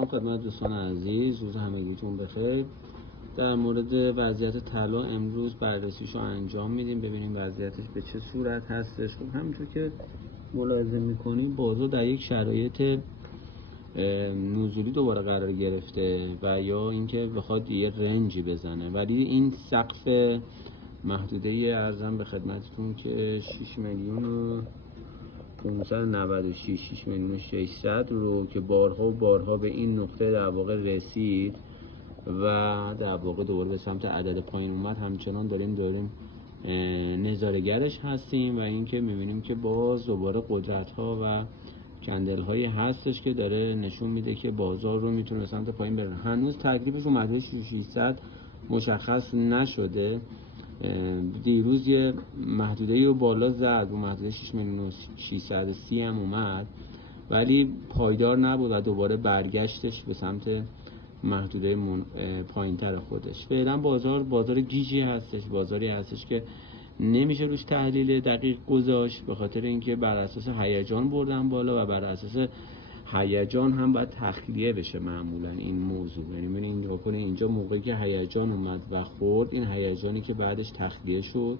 سلام خدمت دوستان عزیز، روز همگیتون بخیر. در مورد وضعیت طلا امروز بررسیشو انجام میدیم، ببینیم وضعیتش به چه صورت هستش. خب همونطور که ملاحظه میکنیم بازار در یک شرایط نزولی دوباره قرار گرفته و یا اینکه بخواد یه رنجی بزنه، ولی این سقف محدوده ارزم به خدمتتون که 6 میلیون و 596 6 میلیون و 600 رو که بارها به این نقطه در واقع رسید و در واقع دوباره به سمت عدد پایین اومد، همچنان داریم نظاره‌گرش هستیم و اینکه می‌بینیم که باز دوباره قدرت‌ها و کندل هایی هستش که داره نشون میده که بازار رو میتونه به سمت پایین بره. هنوز تکلیفش رو محدوده 600 مشخص نشده. دیروز یه محدوده رو بالا زد و محدوده 6 میلیون و 630 هم اومد، ولی پایدار نبود و دوباره برگشتش به سمت محدوده پایینتر خودش. فعلا بازار گیجی هستش، بازاری هستش که نمیشه روش تحلیل دقیق گذاشت، به خاطر اینکه بر اساس هیجان بردن بالا و بر اساس هیجان هم باید تخلیه بشه معمولا این موضوع. یعنی من اینجا کنه اینجا موقعی که هیجان اومد و خورد، این هیجانی که بعدش تخلیه شد،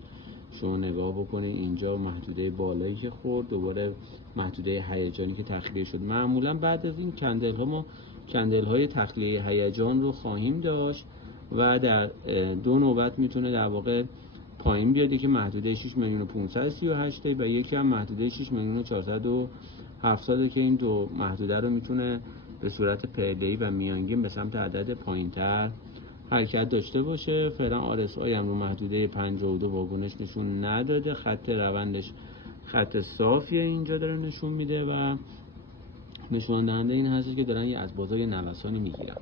شما نگاه بکنید اینجا محدوده بالایی که خورد، دوباره محدوده هیجانی که تخلیه شد. معمولا بعد از این کندل ها ما کندل های تخلیه هیجان رو خواهیم داشت و در دو نوبت میتونه در واقع پایین بیاد، که محدوده 6 میلیون و 538 و یکی هم محدوده 6 میلیون و 470 که این دو محدوده رو میتونه به صورت پرده‌ای و میانگین به سمت عدد پایینتر حرکت داشته باشه. فعلا RSI هم رو محدوده 52 واگونش نشون نداده، خط روندش خط صافیه اینجا داره نشون میده و نشون دهنده این هست که دارن از بازار نوسانی میگیرن.